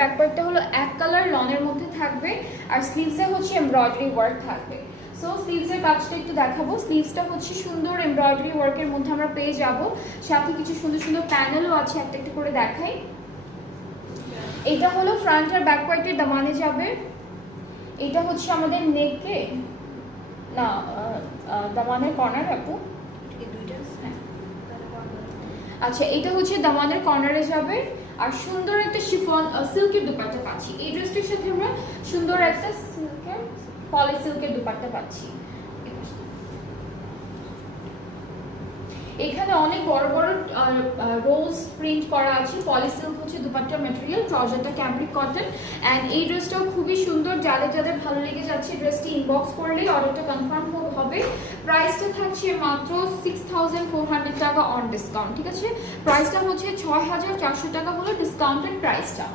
ব্যাকপার্টটা হলো এক কালার লনের মধ্যে থাকবে, আর স্লিভসে হচ্ছে এমব্রয়ডারি ওয়ার্ক থাকবে। সো স্লিভসের কাজটা একটু দেখাবো। স্লিভসটা হচ্ছে সুন্দর এমব্রয়ডারি ওয়ার্কের মধ্যে আমরা পেয়ে যাব, সাথে কিছু সুন্দর সুন্দর প্যানেলও আছে, একটা একটু করে দেখাই। এটা হলো ফ্রন্ট আর ব্যাক পার্টের দামানে যাবে। এটা হচ্ছে আমাদের নেকে না দামানের কর্নার আপু, আচ্ছা এটা হচ্ছে দামানের কর্নারে যাবে। আর সুন্দর একটা শিফন সিল্কের দুপাট্টা পাচ্ছি এই ড্রেসটির সাথে, আমরা সুন্দর একটা সিল্কের পলি সিল্কের দুপাট্টা পাচ্ছি। এখানে অনেক বড় বড় রোলস প্রিন্ট করা আছে। পলি সিল্ক হচ্ছে দুপাট্টার ম্যাটেরিয়াল, ট্রাউজারটা ক্যামব্রিক কটন। অ্যান্ড এই ড্রেসটাও খুবই সুন্দর, যাদের যাদের ভালো লেগে যাচ্ছে ড্রেসটি ইনবক্স করলেই অর্ডারটা কনফার্ম হবে। প্রাইসটা থাকছে মাত্র 6400 টাকা অন ডিসকাউন্ট, ঠিক আছে? প্রাইসটা হচ্ছে 6400 টাকা হলো ডিসকাউন্টেড প্রাইসটা।